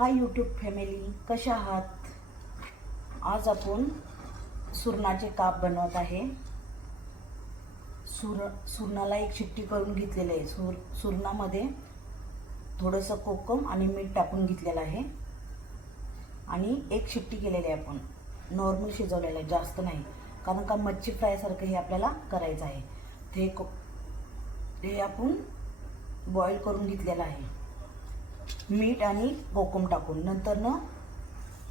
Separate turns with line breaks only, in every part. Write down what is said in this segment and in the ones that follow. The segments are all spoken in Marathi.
हाय यूट्यूब फॅमिली कशा आहात? आज आपण सुरणाचे काप बनवत आहे. सुर सुरणाला एक शिट्टी करून घेतलेलं आहे. सुर सुरणामध्ये थोडंसं कोकम आणि मीठ टाकून घेतलेलं आहे. आणि एक शिट्टी केलेली आहे आपण. नॉर्मल शिजवलेलं आहे जास्त नाही. कारण का मच्छी फ्रायसारखं हे आपल्याला करायचं आहे. ते को ते आपण बॉईल करून घेतलेलं आहे. मीठ आणि कोकम टाकून. नंतर ना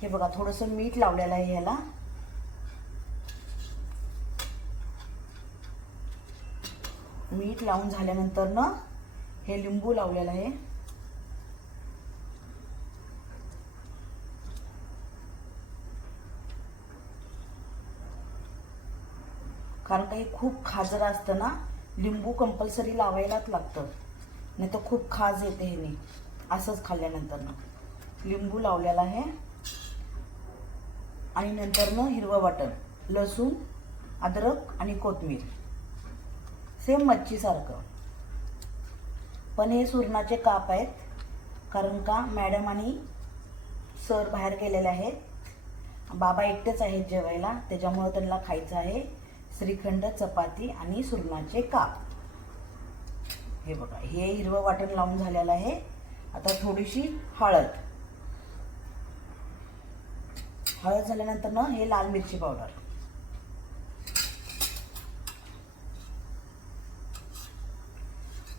हे बघा थोडंसं मीठ लावलेलं आहे ह्याला. मीठ लावून झाल्यानंतर ना हे लिंबू लावलेलं आहे. कारण काही खूप खाजर असतं ना लिंबू कंपल्सरी लावायलाच लागतं. नाही तर खूप खाज येते ह्याने असंच खाल्ल्यानंतर ना. लिंबू लावलेला आहे. आणि नंतर मग हिरवं वाटण लसूण अद्रक आणि कोथिंबीर सेम मच्छीसारखं. पण हे सुरणाचे काप आहेत कारण का मॅडम आणि सर बाहेर गेलेले आहेत. बाबा एकटेच आहेत जेवायला त्याच्यामुळं त्यांना खायचं आहे श्रीखंड चपाती आणि सुरणाचे काप. हे बघा हे हिरवं वाटण लावून झालेलं आहे. आता थोडीशी हळद. हळद झाल्यानंतर ना हे लाल मिरची पावडर.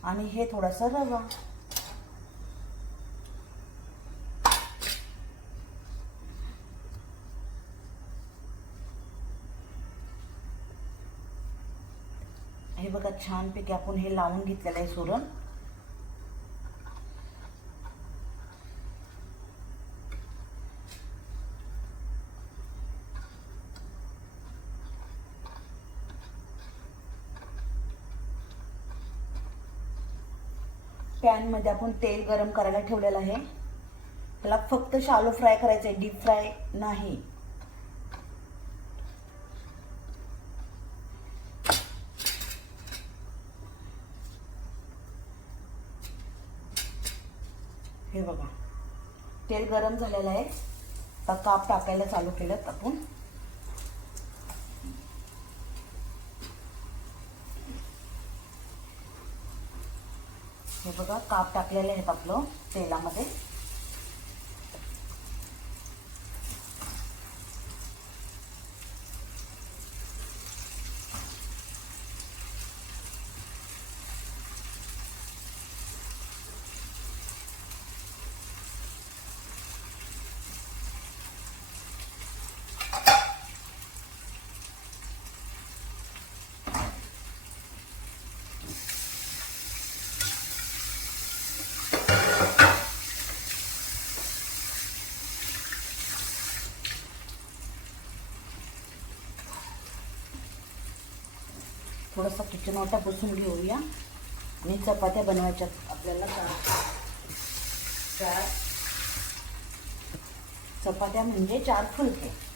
आणि हे थोडासा रवा. हे बघा छानपैकी आपण हे लावून घेतलेलं आहे सुरण पॅनमध्ये आपण तेल गरम करायला ठेवलेलं आहे. त्याला फक्त शालो फ्राय करायचं आहे डीप फ्राय नाही. हे बघा तेल गरम झालेलं आहे. आता काप टाकायला चालू केलं आपण. हे बघा काप टाकलेलं आहे आपलं तेलामध्ये. थोडासा किचन वाटा बसून घेऊया. आणि चपात्या बनवायच्या आपल्याला चार चार. चपात्या म्हणजे चार फुलके.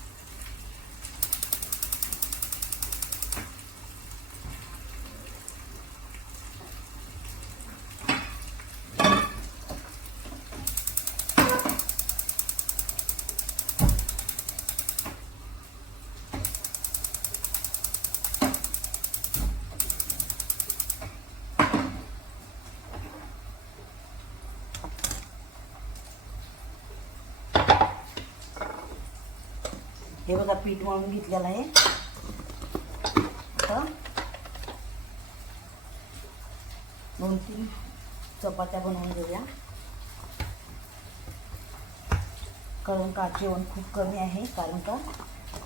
हे बघा पीठ मळून घेतलेलं आहे. आता दोन तीन चपात्या बनवून घेऊया. कारण का जेवण खूप कमी आहे कारण का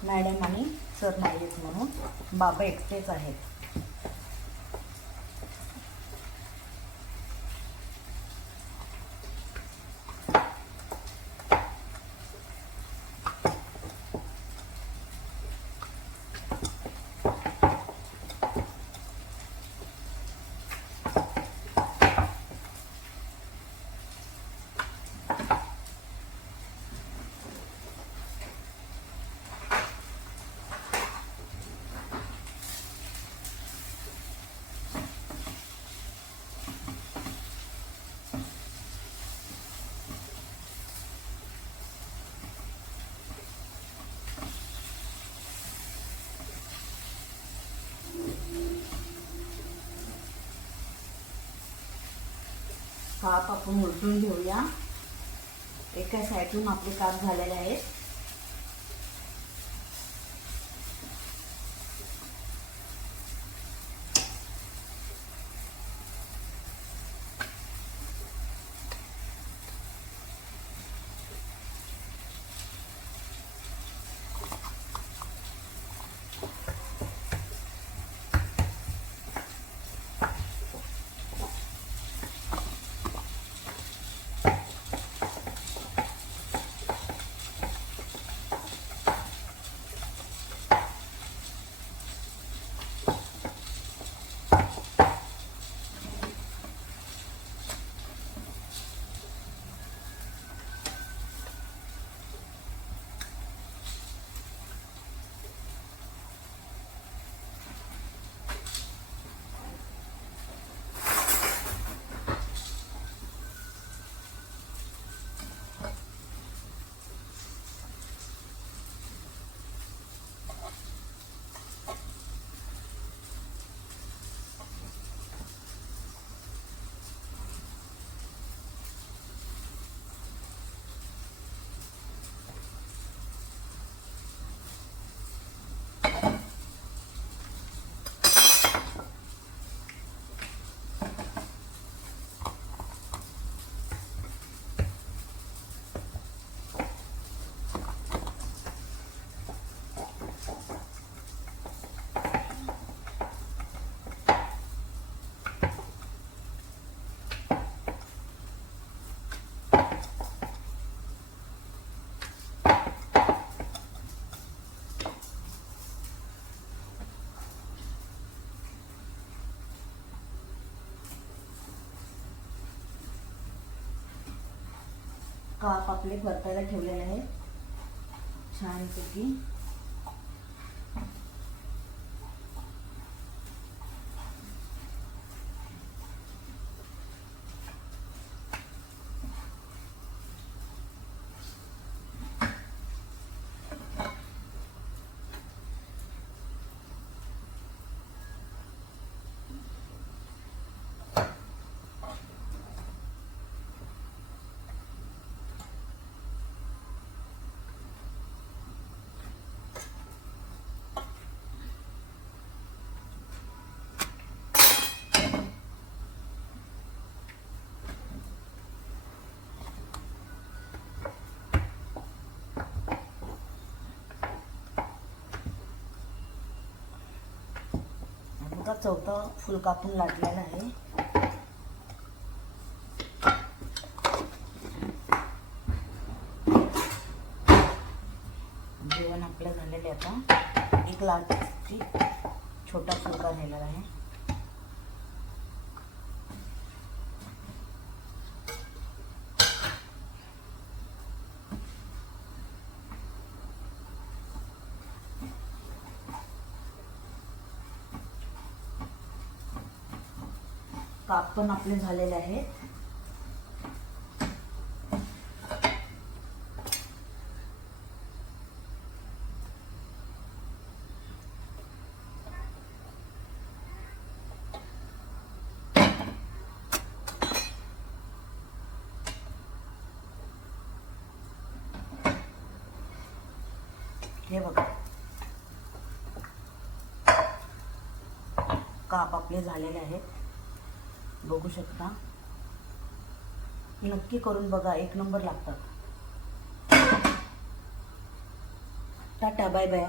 मॅडम आणि सर नाही आहेत म्हणून बाबा एकटेच आहेत. काप आपण उलटून घेऊया. एका साईडून आपले काप झालेले आहेत. काप आपले परतायला ठेवलेले आहेत छानपैकी. आता चौथं फुल कापून लाटलेला आहे. जेवण आपलं झालेलं आहे आता. एक लाटची छोटा फुलका नेलेला आहे. काप पण आपले झालेले आहेत. हे बघा. काप आपले झालेले आहेत. बघू शकता. नक्की करून बघा एक नंबर लागतात. Tata bye bye.